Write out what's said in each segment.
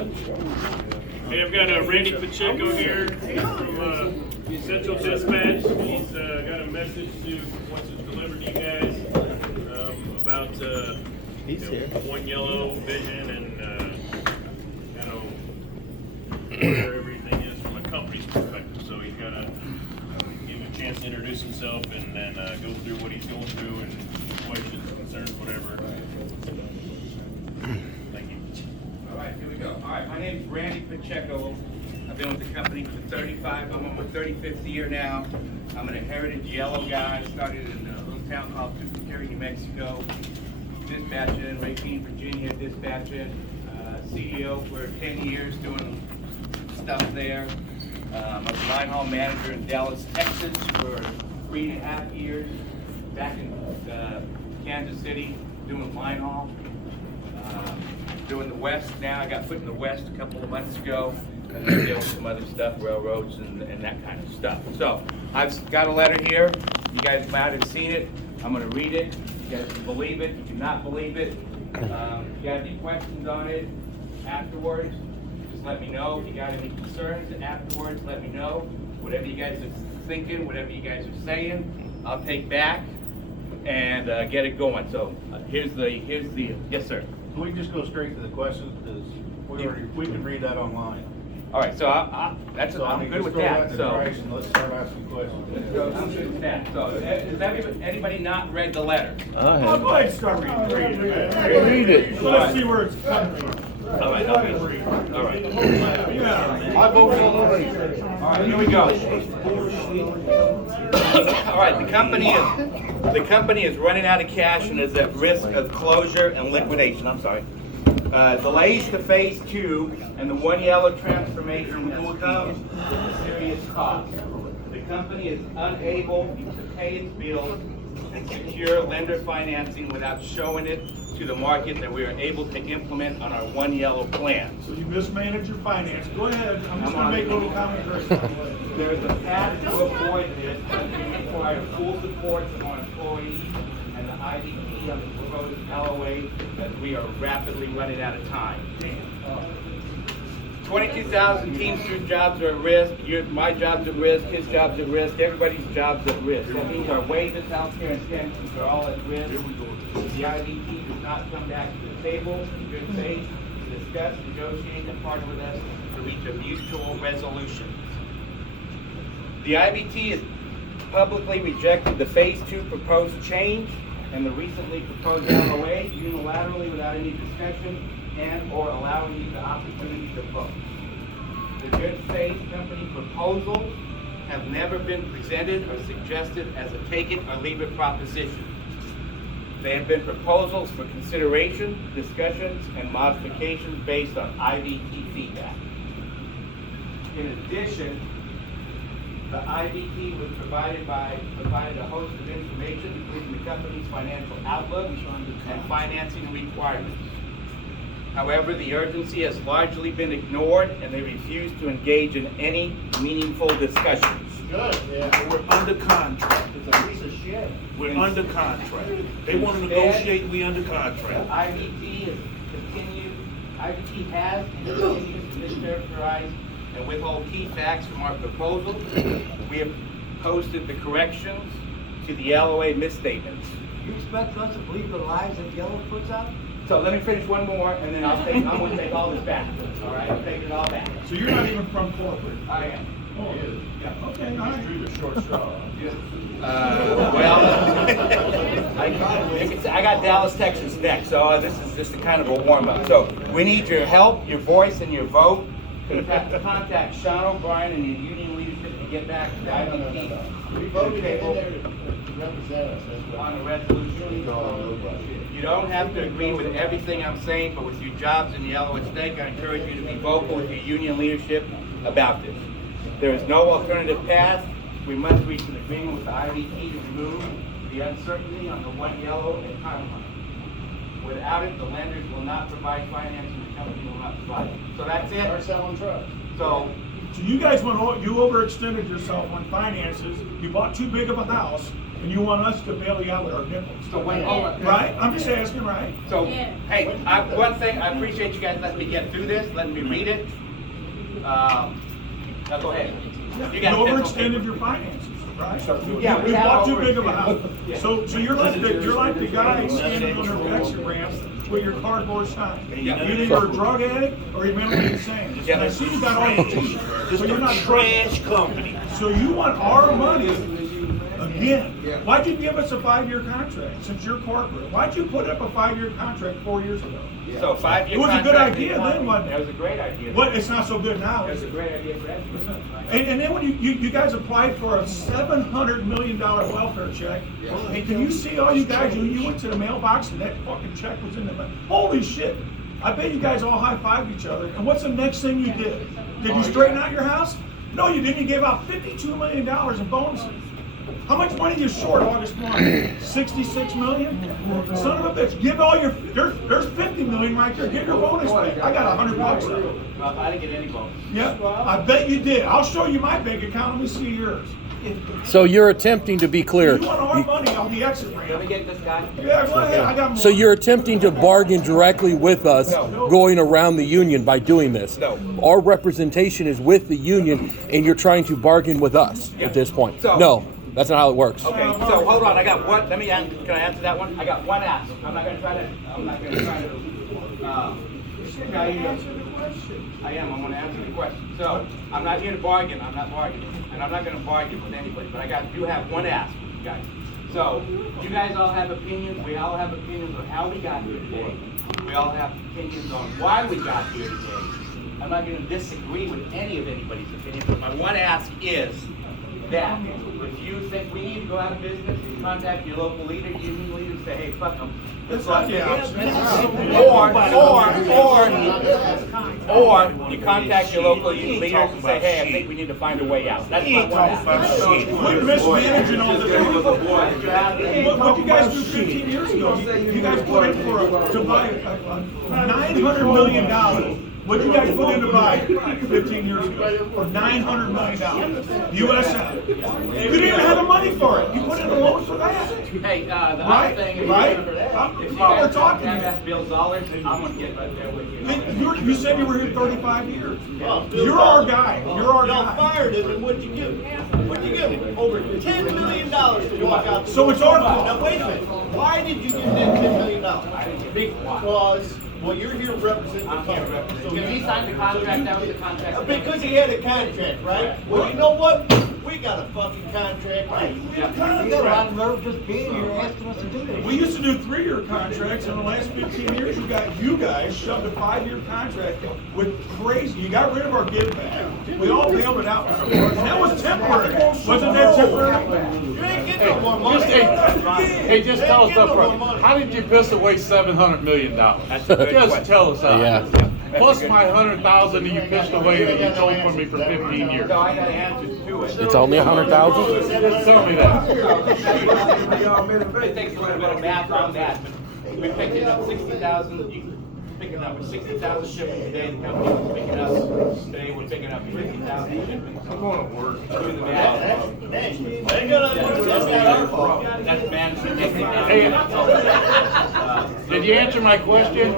Hey, I've got Randy Pacheco here from Central Dispatch. He's got a message to wants to deliver to you guys about One Yellow vision and where everything is from a company's perspective. So he's got to give him a chance to introduce himself and then go through what he's going through and questions, concerns, whatever. Thank you. All right, here we go. All right, my name is Randy Pacheco. I've been with the company for 35. I'm on my 35th year now. I'm an heritage yellow guy. Started in a little town called Tucumcari, New Mexico. Dispatching, Racine, Virginia, dispatching. CEO for 10 years doing stuff there. I was line haul manager in Dallas, Texas for 3.5 years. Back in Kansas City doing line haul. Doing the West now. I got put in the West a couple of months ago. And then dealing with some other stuff, railroads and that kind of stuff. So I've got a letter here. You guys might have seen it. I'm going to read it. You guys can believe it. You cannot believe it. If you got any questions on it afterwards, just let me know. If you got any concerns afterwards, let me know. Whatever you guys are thinking, whatever you guys are saying, I'll take back and get it going. So here's the yes, sir. Can we just go straight to the questions, because we can read that online. All right, so I'm good with that. So Let's start asking questions. I'm good with that. So has anybody not read the letter? I'll go ahead and start reading it. Read it. Let's see where it's coming from. All right, I'll read. All right. Yeah. I vote for Lori. All right, here we go. All right, the company is running out of cash and is at risk of closure and liquidation. I'm sorry. Delays to phase 2 and the One Yellow transformation will come with serious cost. The company is unable to pay its bills and secure lender financing without showing it to the market that we are able to implement on our One Yellow plan. So you mismanage your finance. Go ahead. I'm just going to make a little commentary. There is a path to avoid this, but we require full support from our employees and the IDP on the proposed LOA, as we are rapidly running out of time. 22,000 Teamster jobs are at risk. My job's at risk, his job's at risk, everybody's job's at risk. That means our wages, healthcare, and pensions are all at risk. The IDP does not come back to the table in good faith to discuss, negotiate, and partner with us to reach a mutual resolution. The IBT has publicly rejected the Phase 2 proposed change and the recently proposed LOA unilaterally without any discussion and or allowing you the opportunity to vote. The good faith company proposals have never been presented or suggested as a take it or leave it proposition. They have been proposals for consideration, discussions, and modifications based on IBT feedback. In addition, the IBT was provided a host of information, including the company's financial outlook and financing requirements. However, the urgency has largely been ignored, and they refuse to engage in any meaningful discussions. Good, yeah. We're under contract. It's a piece of shit. We're under contract. They want to negotiate, we under contract. IBT has and continues to mischaracterize and withhold key facts from our proposal. We have posted the corrections to the LOA misstatements. You expect us to believe the lies that Yellow puts out? So let me finish one more, and then I'm going to take all this back. All right, I'm taking it all back. So you're not even from corporate? I am. Oh, yeah. Okay, all right. Drew the short straw. I got Dallas, Texas next, so this is just a kind of a warm-up. So we need your help, your voice, and your vote. Contact Sean O'Brien and your union leadership to get back to the IBT. We voted in there to represent us. On a resolution. You don't have to agree with everything I'm saying, but with your jobs in yellow at stake, I encourage you to be vocal with your union leadership about this. There is no alternative path. We must reach an agreement with the IBT to remove the uncertainty on the One Yellow and timeline. Without it, the lenders will not provide financing, the company will not provide it. So that's it. Start selling trucks. So you guys you overextended yourself on finances. You bought too big of a house. and you want us to bail you out with our nipples. So wait, hold on. Right? I'm just asking, right? So, hey, one thing, I appreciate you guys letting me get through this, letting me read it. Now go ahead. You overextended your finances, right? Yeah, we You have bought too big of a overextended. house. Yeah. So you're like the guy standing on the exit ramp with your cardboard sign. Yeah. Either you're a drug addict or you're mentally insane. Yeah. And I see you got all the teeth. So you're not Trash company. So you want our money again? Why'd you give us a 5-year contract since you're corporate? Why'd you put up a 5-year contract 4 years ago? So 5-year It was a good contract, idea then, wasn't it? That was a great idea. What? It's not so good now. That Is was a it? great idea for everyone. And then when you guys applied for a $700 million welfare check, and can you see all you guys, you went to the mailbox and that fucking check was in the mail. Holy shit. I bet you guys all high-fived each other. And what's the next thing you did? Did you straighten out your house? No, you didn't. You gave out $52 million in bonuses. How much money are you short August 1? 66 million? Son of a bitch, give all your, there's 50 million right there. Give your bonus back. I got $100 though. I didn't get any bonus. Yeah, I bet you did. I'll show you my bank account. Let me see yours. So you're attempting to be clear. You want our money on the exit Let me ramp? get this guy. Yeah, go ahead. I got more. So you're attempting to bargain directly with us, going around the union by doing this. No. Our representation is with the union, and you're trying to bargain with us at this point. So- No, that's not how it works. Okay, so hold on, I got one, let me, can I answer that one? I got one ask. I'm not gonna try to, I am, I'm gonna answer the question. So, I'm not here to bargain, I'm not bargaining, and I'm not gonna bargain with anybody, but I do have one ask, you guys. So, you guys all have opinions, we all have opinions on how we got here today. We all have opinions on why we got here today. I'm not gonna disagree with any of anybody's opinion, but my one ask is that if you think we need to go out of business, contact your local leader, union leader, and say, hey, fuck them. That's not the option. Or you contact your local union leader and say, hey, I think we need to find a way out. That's my one ask. We're mismanaging all this. What you guys do 15 years ago, you guys put in to buy $900 million. What did you guys put in to buy 15 years ago for $900 million? USF. You didn't even have the money for it. You put in a loan for that. Hey, the Right? other thing is, Right? if you Well, we're guys talking have here. that Bill dollars, I'm gonna get right there with you. You said you were here 35 years. You're our guy. You're our Y'all guy. fired him, and what'd you give him? What'd you give him? Over $10 million to walk out the So door. it's our fault. Now, wait a minute. Why did you give them $10 million? Because, well, you're here representing the I'm here company. representing. Because he signed the contract, that was the contract. Because he had a contract, right? Well, you know what? We got a fucking contract. Right. You got a lot of nerve just being here asking us to do this. We used to do 3-year contracts. In the last 15 years, you guys shoved a 5-year contract with crazy. You got rid of our give back. We all bailed it out. And that was temporary. Wasn't that temporary? You ain't getting no more money. Hey, just tell us up front, how did you piss away $700 million? That's a good Just question. tell us how. Yeah. Plus my $100,000 that you pissed away that you told from me for 15 years. So I got answers to it. It's only 100,000. Just tell me that. It takes a little bit of math on that. We picked it up 60,000, picking up 60,000 shipments today, the company was picking up, today we're picking up 50,000 shipments. I'm going to work. Do the math. That's not our fault. That's management. Hey, did you answer my question?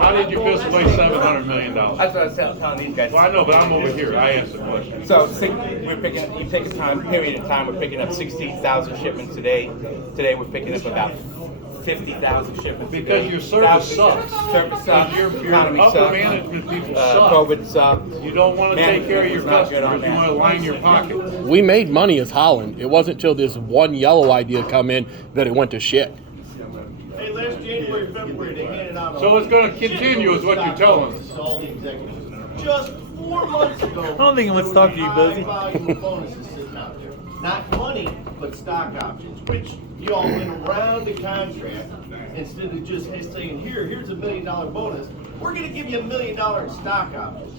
How did you piss away $700 million? That's what I was telling these guys. Well, I know, but I'm over here. I asked the question. So we're picking up, you take a period of time, we're picking up 60,000 shipments today. Today we're picking up about 50,000 shipments. Because your service sucks. Service sucks. Your Economy upper sucks. management people suck. COVID sucked. You don't want to take care of your Management was not good on customers. You want to line your pockets. We made money as Holland. It wasn't until this one yellow idea come in that it went to shit. Hey, last January, February, they handed out. So it's going to continue is what you're telling us. To all the executives. Just 4 months ago. I don't think he wants to talk to you, Busy. High volume bonuses sitting out there. Not money, but stock options, which you all went around the contract instead of just saying, here's $1 million bonus. We're going to give you $1 million in stock options.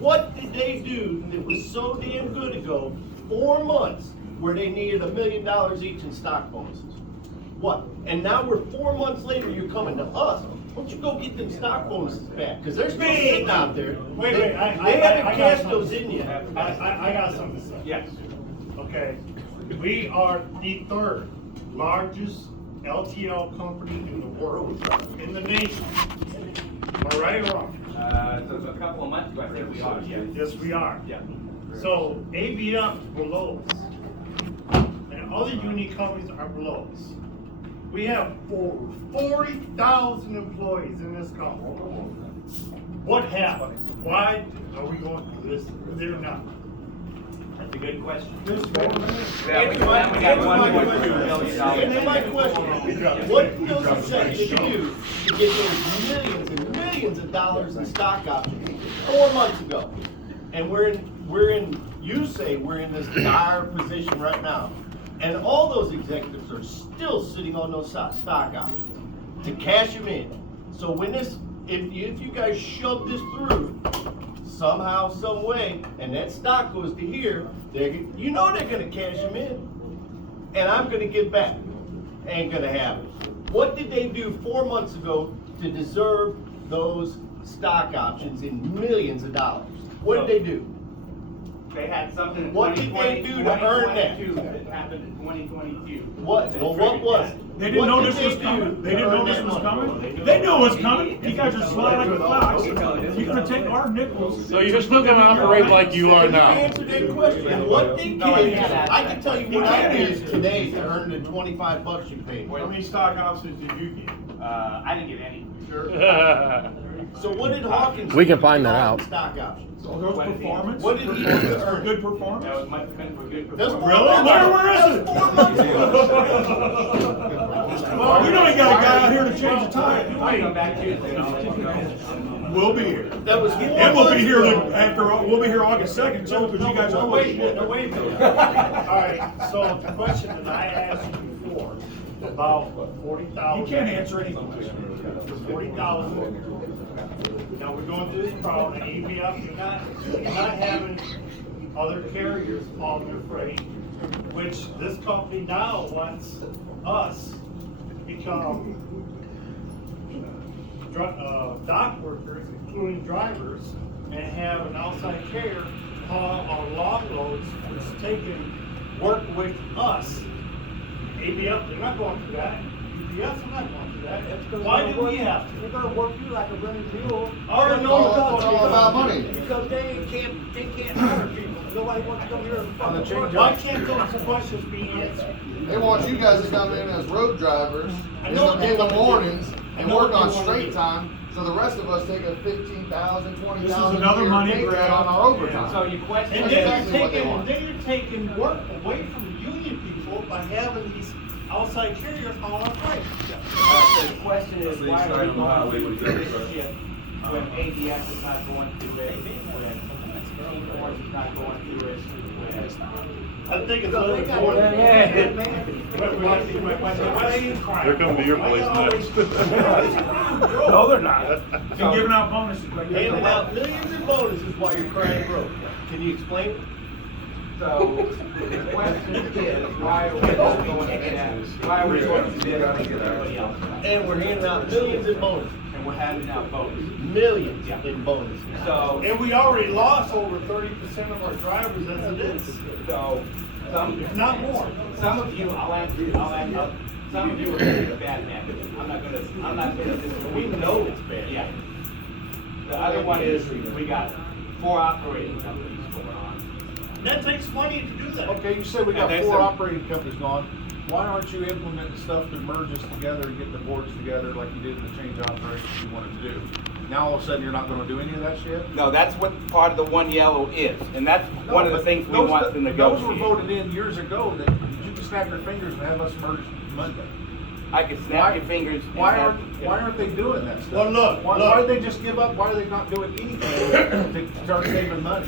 What did they do that was so damn good ago, 4 months, where they needed $1 million each in stock bonuses? What? And now we're 4 months later, you're coming to us. Why don't you go get them stock bonuses back? Because they're still sitting out there. Wait, They I haven't got cashed something. those in yet. I got something to say. Yes. Okay. We are the third largest LTL company in the world, in the nation. Am I right or wrong? So a couple of months ago, I think we are, yeah. Yes, we are. Yeah. So ABF is below us, and other union companies are below us. We have over 40,000 employees in this company. What happened? Why are we going through this? They're not. That's a good question. Answer my question. What does executive do to get those millions and millions of dollars in stock options 4 months ago? And you say we're in this dire position right now. And all those executives are still sitting on those stock options to cash them in. So when if you guys shove this through somehow, some way, and that stock goes to here, they're gonna cash them in. And I'm gonna get back. Ain't gonna happen. What did they do 4 months ago to deserve those stock options in millions of dollars? What did they do? They had something in What did they do to earn that? 2022 that happened in 2022. What? Well, what was it? They didn't know this was coming. They didn't know this was coming. They knew it was coming. You guys are slow like a fox. You're gonna take our nickels. So you're still gonna operate like you are now? Answer that question. What they did, I can tell you what I did today to earn the $25 you paid. How many stock options did you get? I didn't get any. So what did Hawkins? We can do find that to earn out. Stock options. So those performance. What did he do to earn? Good That performance. was much spent for good That's performance. Really? Where is it? 4 months ago. Well, you know you got a guy out here to change the tire. I'll come back Tuesday and I'll let you know. We'll be here. That was 4 And we'll be months here ago. we'll be here August 2nd too, because you guys are Wait a minute, wait a minute. All right, so the question that I asked you before, about 40,000. You can't answer any question. 40,000. Now, we're going through this problem, and EBF, you're not having other carriers haul their freight, which this company now wants us to become dock workers, including drivers, and have an outside carrier haul our long loads, which is taking work with us. ABF, they're not going through that. EBF, they're not going through that. Why do we have to? They're gonna work you like a running mule. I don't know It's all about money. Because they can't hire people. Nobody wants to come here and On the fucking work. change Why can't those questions be answered? They want you guys to come in as road drivers I in know the, they in the want to do. mornings I and know work what on they want to straight do. time, so the rest of us take a 15,000, 20,000 This is another year money pay cut grab. on our overtime. So you question. And That's then exactly what they want. you're taking work away from the union people by having these outside carriers haul our freight. So the question is, why are we going through this shit when ADF is not going through it, when T-Force is not going through it, when... I think it's a little more than They're coming to your place next. No, they're not. They're giving out bonuses. Like Handing out millions in bonuses while you're crying broke. Can you explain it? So the question is, why are we going to that? Why are we going to bid against everybody else? And we're handing out millions in bonuses. And we're handing out votes. Millions in bonuses. So, And we already lost over 30% of our drivers as it is. so, If not more. some of you, I'll answer, some of you are gonna be bad man. I'm not gonna, We know it's bad. Yeah. The other one is, we got 4 operating companies going on. That takes money to do that. Okay, you said we got And that's 4 a- operating companies gone. Why aren't you implementing stuff to merge us together and get the boards together like you did in the change operations you wanted to do? Now all of a sudden you're not gonna do any of that shit? No, that's what part of the one yellow is, and that's one of the but things we those- want to Those were negotiate. voted in years ago that you can snap your fingers and have us merged Monday. I can snap your fingers. and Why have- aren't they doing that stuff? Well, look, Why look. did they just give up? Why are they not doing anything to start saving money?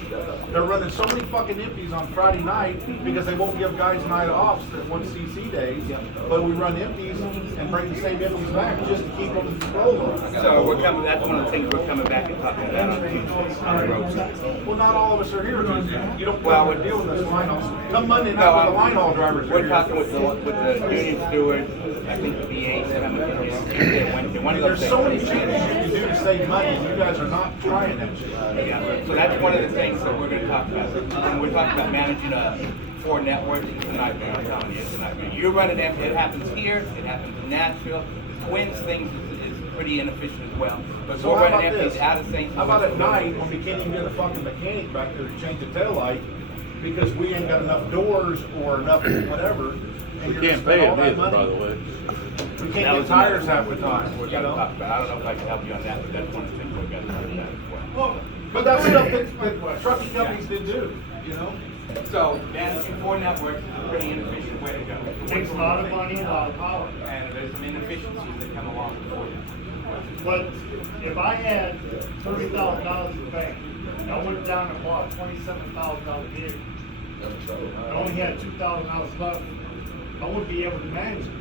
They're running so many fucking empties on Friday night because they won't give guys night offs that want CC days. But we run empties and bring the same empties back just to keep them rolling. So we're coming, that's one of the things we're coming back and talking about on Tuesday, on the road side. Well, not all of us are here Tuesday. You don't Well, come and deal with this line haul. Come Monday No, night when the line haul drivers are we're here. talking with the union stewards, I think the VA's coming in Tuesday, Wednesday, one of those There's so many things. changes you can do to save money. You guys are not trying that shit. Yeah, so that's one of the things that we're gonna talk about. And we're talking about managing a 4 networks, it's a nightmare. I'm telling you, it's a nightmare. You're running empty. It happens here. It happens in Nashville. The Twins thing is pretty inefficient as well. But So we're how running about empties this? out of St. How about at night when we can't even get a fucking mechanic back there to change the taillight because we ain't got enough doors or enough whatever? And We you're gonna can't spend pay all him that either, money? by the way. We That can't was get tires another half the thing time, we you gotta know? talk about. I don't know if I can help you on that, but that's one of the things we gotta talk about as well. But that's stuff that trucking companies did do, you know? So, managing 4 networks is a pretty inefficient way to go. Takes a lot of money, a lot of power. And there's some inefficiencies that come along with it. But if I had $30,000 in the bank, and I went down and bought a $27,000 vehicle, I only had $2,000 left, I wouldn't be able to manage it.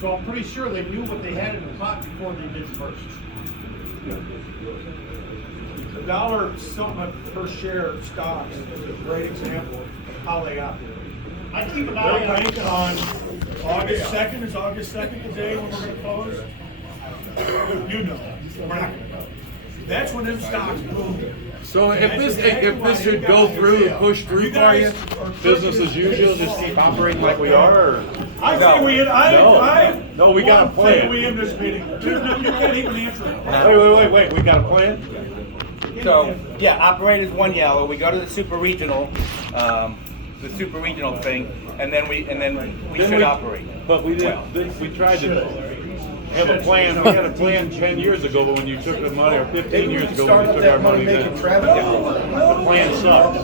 So I'm pretty sure they knew what they had in the pot before they dispersed. The dollar something per share of stocks is a great example of how they operate. I keep an They're eye on banking on August 2nd, is August 2nd the day when we're gonna close? You know, we're not gonna close. That's when them stocks boom. So if this should go through and push through for you, business as usual, just keep operating like we are, or? I say we, No, we got a plan. We end this meeting. There's no, you can't even answer it. Wait, we got a plan? So, yeah, operators 1 yellow, we go to the super regional thing, and then we should operate. But we didn't, we tried to have a plan, we had a plan 10 years ago, but when you took the money, or 15 years ago, when you took our money, then the plan sucked.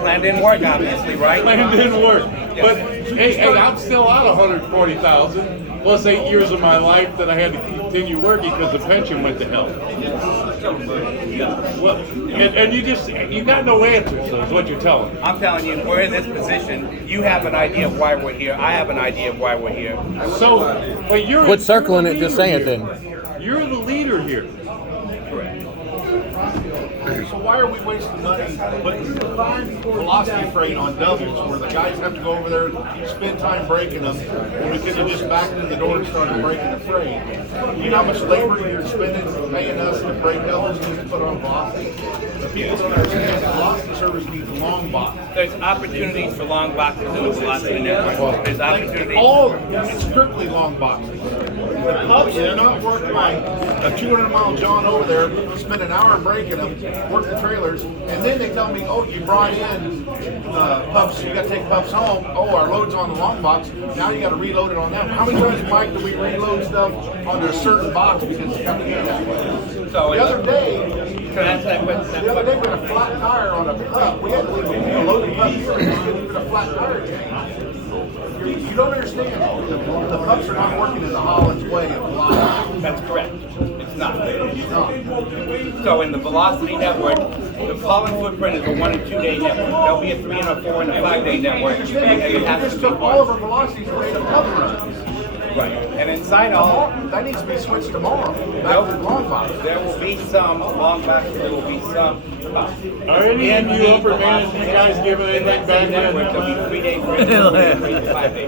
Plan didn't work, obviously, right? Plan didn't work. But, hey, I'm still out 140,000, plus 8 years of my life that I had to continue working because the pension went to hell. Well, and you got no answers, so is what you're telling me. I'm telling you, we're in this position. You have an idea of why we're here. I have an idea of why we're here. So, but you're Quit circling you're it, the just say it leader then. here. You're the leader here. So why are we wasting money putting velocity freight on doubles where the guys have to go over there and spend time breaking them when we could have just backed in the door and started breaking the freight? You know how much labor you're spending paying us to break doubles just to put on velocity? The people don't understand velocity service needs long box. There's opportunities for long boxes in the velocity network. There's opportunities. It's strictly long boxes. The pubs do not work like a 200-mile John over there, spend an hour breaking them, work the trailers, and then they tell me, oh, you brought in pubs, you got to take pubs home. Oh, our load's on the long box. Now you got to reload it on them. How many times, Mike, do we reload stuff onto a certain box because it's got to be that way? So The other day, we had a flat tire on a pub. We had to load the pub here and get even a flat tire change. You don't understand. The pubs are not working in the Holland's way of velocity. That's correct. It's not. So in the velocity network, the Holland footprint is a 1 and 2 day network. There'll be a 3 and a 4 and a 5 day network. And it has just to be took all of our velocities and made a pub runs. right. And inside all, That needs to be switched tomorrow. Back to the long box. there will be some long boxes. There will be some. Are any of you upper management guys giving anything back Network, yet? there'll be 3 day for 3 to 5 day.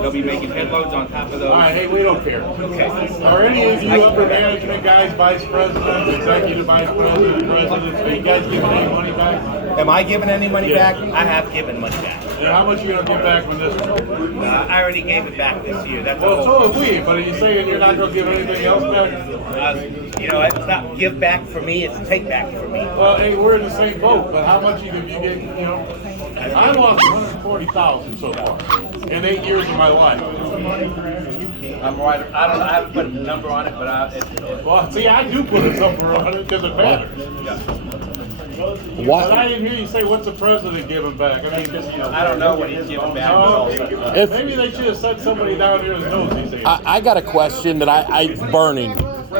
They'll be making head loads on top of those. All right, hey, we don't care. Okay. Are any of you upper management guys, vice presidents, executive vice presidents, presidents, are you guys giving any money back? Am I giving any money Yeah. back? I have given money back. And how much are you gonna give back when this is over? I already gave it back this year. That's Well, all. so have we, but are you saying you're not gonna give anything else back? You know, it's not give back for me, it's take back for me. Well, hey, we're in the same boat, but how much have you get, you know? I lost 140,000 so far in 8 years of my life. I'm right. I haven't put a number on it, but Well, see, I do put a number on it because it matters. But Why? I didn't hear you say, what's the president giving back? I mean, just, you know. I don't know what he's giving back. If- Maybe they should have sent somebody down here that knows these things. I got a question that it's burning.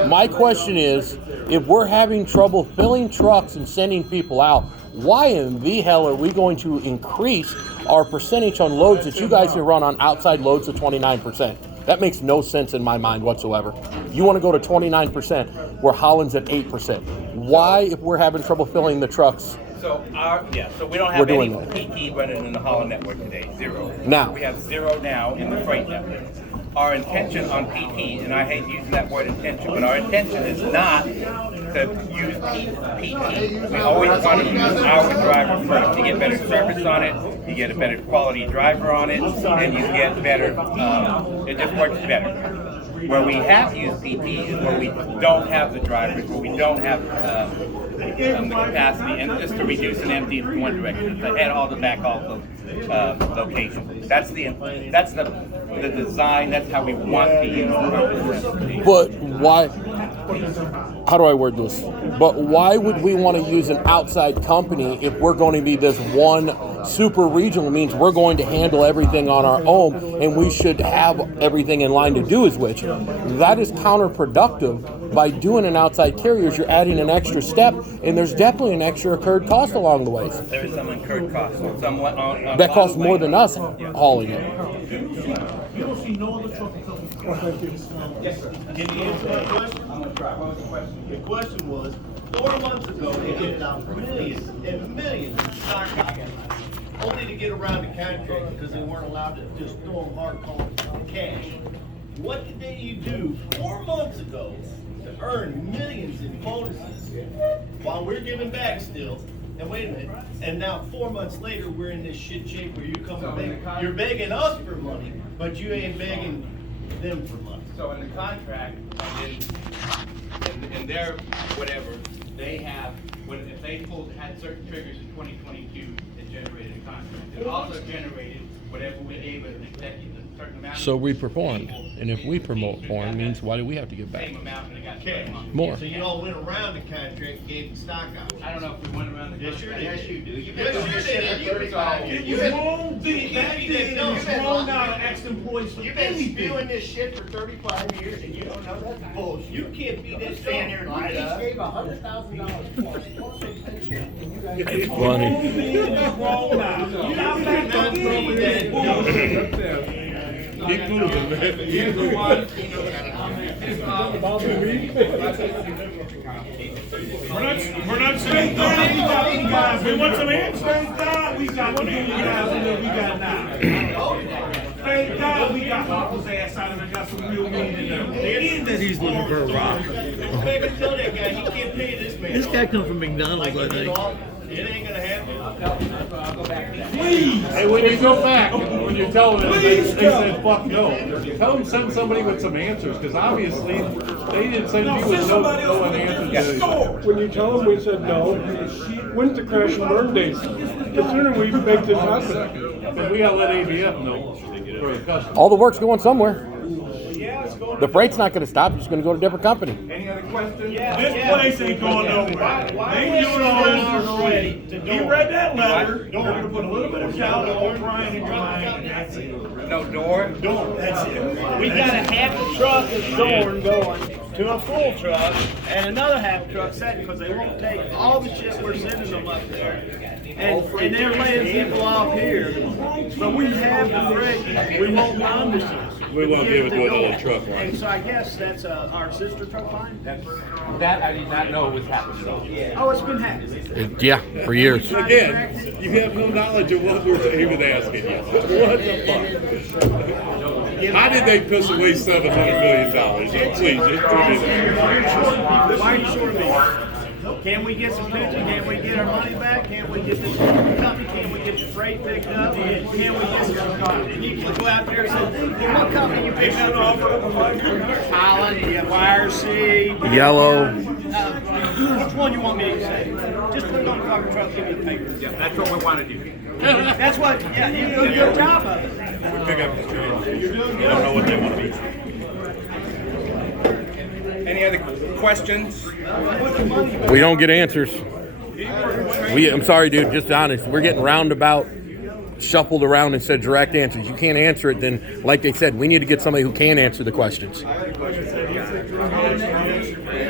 My question is, if we're having trouble filling trucks and sending people out, why in the hell are we going to increase our percentage on loads that you guys can run on outside loads to 29%? That makes no sense in my mind whatsoever. You want to go to 29%, where Holland's at 8%. Why, if we're having trouble filling the trucks? So we don't We're have any doing that. PT running in the Holland network today. 0. Now. We have 0 now in the freight network. Our intention on PT, and I hate using that word intention, but our intention is not to use PT. We always want to use our driver first. You get better service on it, you get a better quality driver on it, and you get better, it just works better. Where we have used PT is where we don't have the drivers, where we don't have the capacity, and just to reduce and empty in one direction. To head all the back off of locations. That's the design. That's how we want to use it. But why? How do I word this? But why would we want to use an outside company if we're going to be this one super regional? It means we're going to handle everything on our own, and we should have everything in line to do as which. That is counterproductive. By doing an outside carrier, you're adding an extra step, and there's definitely an extra incurred cost along the way. There is some incurred cost. That costs more than us hauling it. You don't see no other trucking company. Can you answer my question? The question was, 4 months ago, they gave out millions and millions of stock options, only to get around the contract because they weren't allowed to just throw them hard cash. What did you do 4 months ago to earn millions in bonuses while we're giving back still? And wait a minute, and now 4 months later, we're in this shit shape where you come and beg, you're begging us for money, but you ain't begging them for money. So in the contract, in their whatever, they have, if they had certain triggers in 2022, it generated a contract. It also generated whatever we gave an executive a certain amount. So we performed, and if we promote porn, means why do we have to give back? Same amount, and they got Okay. More. So you all went around the contract and gave them stock options. I don't know if we went around the Yes, you contract. did. Yes, you do. You've Yes, been you doing did. this shit for 35 years. It was wrong, it was wrong out of ex-employees for You've been anything. spewing this shit for 35 years and you don't know that's bullshit. You can't be that stand here and lie to us. It's funny. It's wrong now. Stop back up in. Keep moving, man. Here's the one. We're not saying that we got you guys. We want some answers. Thank God we got the guys that we got now. Thank God we got Papa's ass out and got some real men in there. That he's looking for a rock. Maybe tell that guy he can't pay this man. This guy comes from McDonald's, I think. It ain't gonna happen. Please. Hey, when you go back, when you tell them, they said, fuck no. Tell them send somebody with some answers, because obviously they didn't send you with no answers. When you tell them we said no, when's the crash and burn date? The sooner we make this happen. But we gotta let ABF know for the customer. All the work's going somewhere. The freight's not going to stop. It's going to go to a different company. Any other questions? This place ain't going nowhere. They ain't doing all this for free. He read that letter. They're going to put a little bit of doubt on Brian and Brian, and that's it. No door? That's it. We got a half a truck of corn going to a full truck, and another half truck sitting, because they won't take all the shit we're sending them up there. And they're laying people off here. But we have the freight, we won't bond this. We won't give it to another truck line. And so I guess that's our sister truck line? That I did not know was happening. Oh, it's been happening. Yeah, for years. Again, you have no knowledge of what we're even asking you. What the fuck? How did they piss away $700 million? Please, Why are you short of me? Can we get some pictures? Can we get our money back? Can we get this company? Can we get the freight picked up? Can we get some people to go out there and say, what company you picked up? Holland, YRC. Yellow. Which one you want me to say? Just put it on the fucking truck, give me the paper. Yeah, that's what we want to do. That's what, yeah, you do a good job of it. we pick up the train. They don't know what they want to be. Any other questions? We don't get answers. I'm sorry, dude. Just honest. We're getting roundabout, shuffled around instead of direct answers. You can't answer it, then, like they said, we need to get somebody who can answer the questions.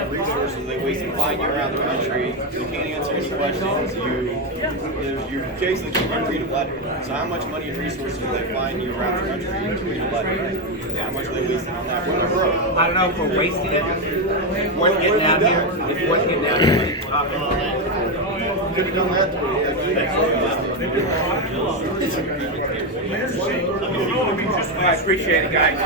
Resources they waste in flying you around the country. You can't answer any questions. You're basically trying to read a letter. So how much money and resources do they find you around the country to read a letter? How much are they wasting on that? When they're broke. I don't know if we're wasting it. If we're getting out here, if we're getting out here. Could have done that I appreciate it, guys.